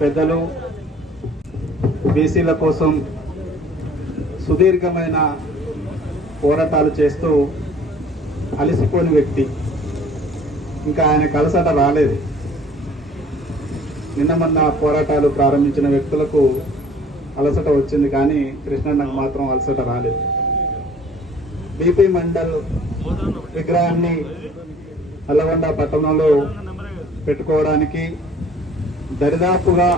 పెద్దలు బీసీల కోసం సుదీర్ఘమైన పోరాటాలు చేస్తూ అలసిపోని వ్యక్తి. ఇంకా ఆయన కలసట రాలేదు. నిన్న మొన్న పోరాటాలు ప్రారంభించిన వ్యక్తులకు అలసట వచ్చింది, కానీ కృష్ణన్నకు మాత్రం అలసట రాలేదు. బీపీ మండల్ విగ్రహాన్ని నల్లగొండ పట్టణంలో పెట్టుకోవడానికి దరిదాపుగా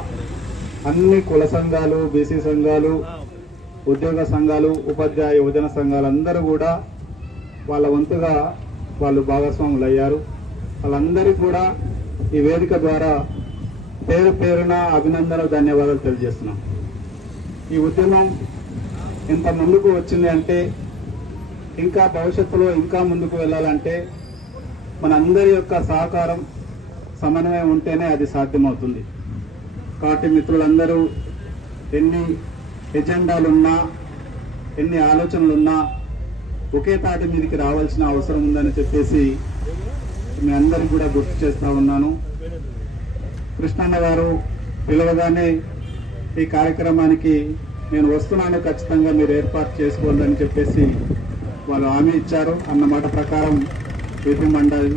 అన్ని కుల సంఘాలు, బీసీ సంఘాలు, ఉద్యోగ సంఘాలు, ఉపాధ్యాయ యువజన సంఘాలు అందరూ కూడా వాళ్ళ వంతుగా వాళ్ళు భాగస్వాములు అయ్యారు. వాళ్ళందరికీ కూడా ఈ వేదిక ద్వారా పేరు పేరున అభినందనలు, ధన్యవాదాలు తెలియజేస్తున్నాం. ఈ ఉద్యమం ఇంత ముందుకు వచ్చింది అంటే, ఇంకా భవిష్యత్తులో ఇంకా ముందుకు వెళ్ళాలంటే మనందరి యొక్క సహకారం, సమన్వయం ఉంటేనే అది సాధ్యమవుతుంది. కాబట్టి మిత్రులందరూ ఎన్ని ఎజెండాలున్నా, ఎన్ని ఆలోచనలున్నా ఒకే తాటి మీదకి రావాల్సిన అవసరం ఉందని చెప్పేసి మీ అందరికీ కూడా గుర్తు చేస్తా ఉన్నాను. కృష్ణన్న గారు పిలవగానే ఈ కార్యక్రమానికి నేను వస్తున్నాను, ఖచ్చితంగా మీరు ఏర్పాటు చేసుకోవాలని చెప్పేసి వాళ్ళు హామీ ఇచ్చారు. అన్నమాట ప్రకారం బీపీ మండల్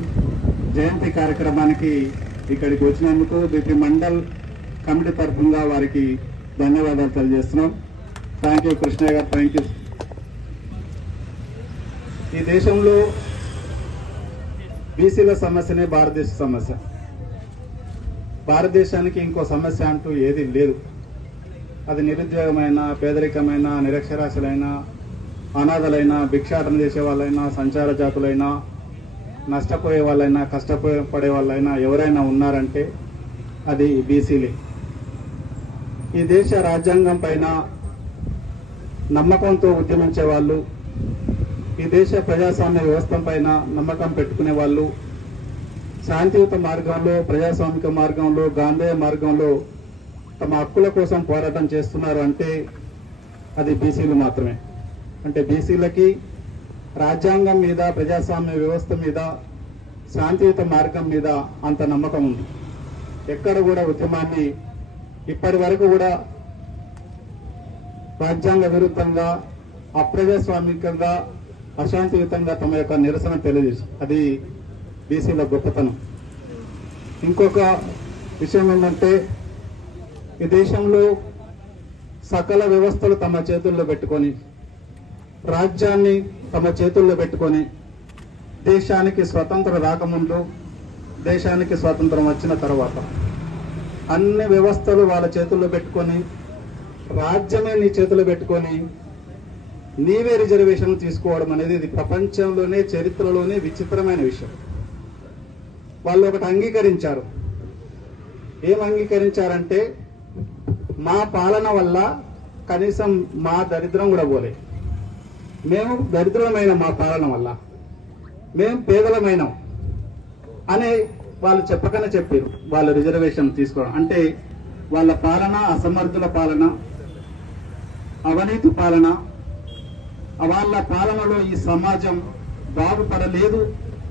జయంతి కార్యక్రమానికి ఇక్కడికి వచ్చినందుకు బీపీ మండల్ కమిటీ తరఫున వారికి ధన్యవాదాలు తెలియజేస్తున్నాం. థ్యాంక్ యూ కృష్ణయ్య గారు, థ్యాంక్ యూ. ఈ దేశంలో బీసీల సమస్యనే భారతదేశ సమస్య. భారతదేశానికి ఇంకో సమస్య అంటూ ఏది లేదు. అది నిరుద్యోగమైన, పేదరికమైన, నిరక్షరాస్యులైన, అనాథలైన, భిక్షాటన చేసే వాళ్ళైనా, సంచార జాతులైనా, నష్టపోయే వాళ్ళైనా, కష్టపడే వాళ్ళైనా ఎవరైనా ఉన్నారంటే అది బీసీలే. ఈ దేశ రాజ్యాంగం పైన నమ్మకంతో ఉద్యమించే వాళ్ళు, ఈ దేశ ప్రజాస్వామ్య వ్యవస్థ పైన నమ్మకం పెట్టుకునే వాళ్ళు, శాంతియుత మార్గంలో, ప్రజాస్వామిక మార్గంలో, గాంధేయ మార్గంలో తమ హక్కుల కోసం పోరాటం చేస్తున్నారు అంటే అది బీసీలు మాత్రమే. అంటే బీసీలకి రాజ్యాంగం మీద, ప్రజాస్వామ్య వ్యవస్థ మీద, శాంతియుత మార్గం మీద అంత నమ్మకం ఉంది. ఎక్కడ కూడా ఉద్యమాన్ని ఇప్పటి వరకు కూడా రాజ్యాంగ విరుద్ధంగా, అప్రజాస్వామికంగా, అశాంతియుతంగా తమ యొక్క నిరసన తెలియజేసి, అది బీసీల గొప్పతనం. ఇంకొక విషయం ఏంటంటే, ఈ దేశంలో సకల వ్యవస్థలు తమ చేతుల్లో పెట్టుకొని, రాజ్యాన్ని తమ చేతుల్లో పెట్టుకొని, దేశానికి స్వతంత్రం రాకముందు, దేశానికి స్వాతంత్రం వచ్చిన తర్వాత అన్ని వ్యవస్థలు వాళ్ళ చేతుల్లో పెట్టుకొని, రాజ్యమే నీ చేతుల్లో పెట్టుకొని నీవే రిజర్వేషన్ తీసుకోవడం అనేది ఇది ప్రపంచంలోనే, చరిత్రలోనే విచిత్రమైన విషయం. వాళ్ళు ఒకటి అంగీకరించారు. ఏం అంగీకరించారంటే, మా పాలన వల్ల కనీసం మా దరిద్రం కూడా పోలే. మేము దరిద్రమైన మా పాలన వల్ల, మేము పేదలమైనాం అనే వాళ్ళు చెప్పకనే చెప్పారు. వాళ్ళు రిజర్వేషన్ తీసుకోవడం అంటే వాళ్ళ పాలన అసమర్థుల పాలన, అవినీతి పాలన, వాళ్ళ పాలనలో ఈ సమాజం బాగుపడలేదు,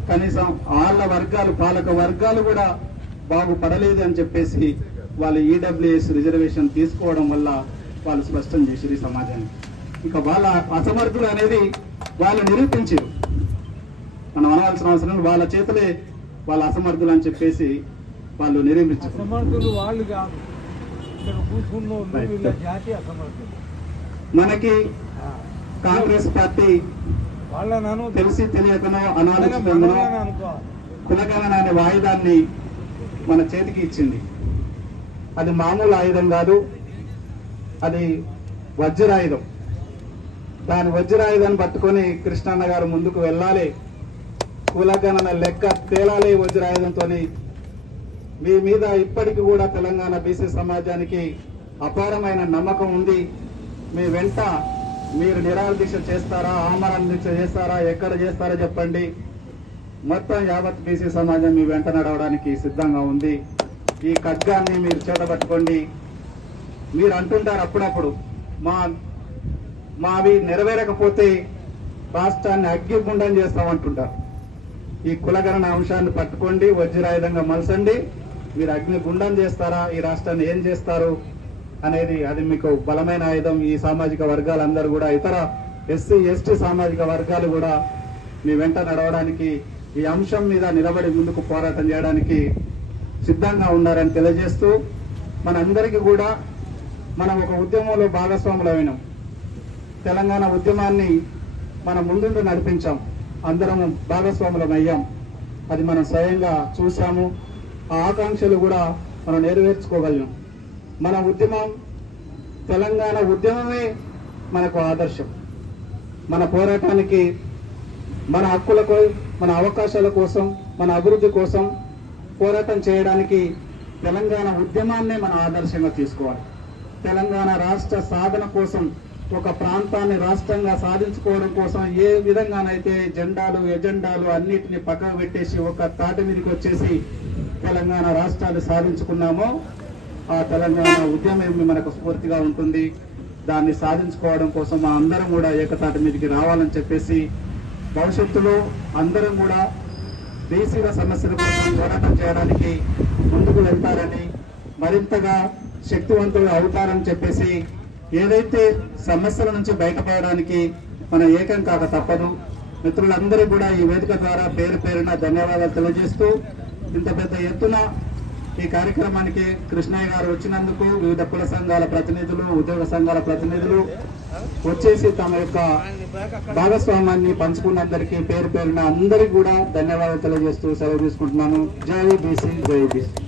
కనీసం వాళ్ళ వర్గాలు, పాలక వర్గాలు కూడా బాగుపడలేదు అని చెప్పేసి వాళ్ళు ఈడబ్ల్యూఎస్ రిజర్వేషన్ తీసుకోవడం వల్ల వాళ్ళు స్పష్టం చేశారు ఈ సమాజానికి. ఇక వాళ్ళ అసమర్థులు అనేది వాళ్ళు నిరూపించారు. మనం అనవలసిన అవసరం, వాళ్ళ చేతులే వాళ్ళ అసమర్థులు అని చెప్పేసి వాళ్ళు నిరూపించారు. మనకి కాంగ్రెస్ పార్టీ తెలిసి తెలియకనో, అనాలోచితంగానో కులగణన అనే ఆయుధాన్ని మన చేతికి ఇచ్చింది. అది మామూలు ఆయుధం కాదు, అది వజ్రాయుధం. దాని వజ్రాయుధాన్ని పట్టుకొని కృష్ణన్న గారు ముందుకు వెళ్ళాలి, కులగణన లెక్క తేలాలి వజ్రాయుధంతో. మీ మీద ఇప్పటికి కూడా తెలంగాణ బీసీ సమాజానికి అపారమైన నమ్మకం ఉంది. మీ వెంట మీరు నిరాహార దీక్ష చేస్తారా, ఆమరణ దీక్ష చేస్తారా, ఎక్కడ చేస్తారో చెప్పండి. మొత్తం యావత్ బీసీ సమాజం మీ వెంట నడవడానికి సిద్ధంగా ఉంది. ఈ ఖడ్గాన్ని మీరు చేతబట్టుకోండి. మీరు అంటుంటారు అప్పుడప్పుడు, మావి నెరవేరకపోతే రాష్ట్రాన్ని అగ్గిగుండం చేస్తామంటుంటారు. ఈ కులగణన అంశాన్ని పట్టుకోండి, వజ్రాయుధంగా మలసండి. మీరు అగ్నిగుండం చేస్తారా, ఈ రాష్ట్రాన్ని ఏం చేస్తారు అనేది అది మీకు బలమైన ఆయుధం. ఈ సామాజిక వర్గాలందరూ కూడా, ఇతర ఎస్సీ ఎస్టీ సామాజిక వర్గాలు కూడా మీ వెంట నడవడానికి, ఈ అంశం మీద నిలబడి ముందుకు పోరాటం చేయడానికి సిద్ధంగా ఉన్నారని తెలియజేస్తూ, మనందరికీ కూడా మనం ఒక ఉద్యమంలో భాగస్వాములమైనాం. తెలంగాణ ఉద్యమాన్ని మనం ముందుండి నడిపించాం, అందరం భాగస్వాములం అయ్యాం. అది మనం స్వయంగా చూసాము. ఆ ఆకాంక్షలు కూడా మనం నెరవేర్చుకోగలిగాం. మన ఉద్యమం, తెలంగాణ ఉద్యమమే మనకు ఆదర్శం. మన పోరాటానికి, మన హక్కులకు, మన అవకాశాల కోసం, మన అభివృద్ధి కోసం పోరాటం చేయడానికి తెలంగాణ ఉద్యమాన్నే మనం ఆదర్శంగా తీసుకోవాలి. తెలంగాణ రాష్ట్ర సాధన కోసం, ఒక ప్రాంతాన్ని రాష్ట్రంగా సాధించుకోవడం కోసం ఏ విధంగానైతే జెండాలు ఎజెండాలు అన్నిటిని పక్కకు పెట్టేసి ఒక తాటి మీదకి వచ్చేసి తెలంగాణ రాష్ట్రాన్ని సాధించుకున్నామో, ఆ తెలంగాణ ఉద్యమం మనకు స్ఫూర్తిగా ఉంటుంది. దాన్ని సాధించుకోవడం కోసం మా అందరం కూడా ఏకతాటి మీదకి రావాలని చెప్పేసి, భవిష్యత్తులో అందరం కూడా బీసీల సమస్యల కోసం పోరాటం చేయడానికి ముందుకు వెళ్తారని, మరింతగా శక్తివంతులు అవుతారని చెప్పేసి, ఏదైతే సమస్యల నుంచి బయటపడడానికి మనం ఏకం కాక తప్పదు. మిత్రులందరూ కూడా ఈ వేదిక ద్వారా పేరు పేరున ధన్యవాదాలు తెలియజేస్తూ, ఇంత పెద్ద ఎత్తున ఈ కార్యక్రమానికి కృష్ణయ్య గారు వచ్చినందుకు, వివిధ కుల సంఘాల ప్రతినిధులు, ఉద్యోగ సంఘాల ప్రతినిధులు వచ్చేసి తమ యొక్క భాగస్వామ్యాన్ని పంచుకున్నందరికీ పేరు పేరున అందరికీ కూడా ధన్యవాదాలు తెలియజేస్తూ సెలవు తీసుకుంటున్నాను. జై బీసీ, జై బీసీ.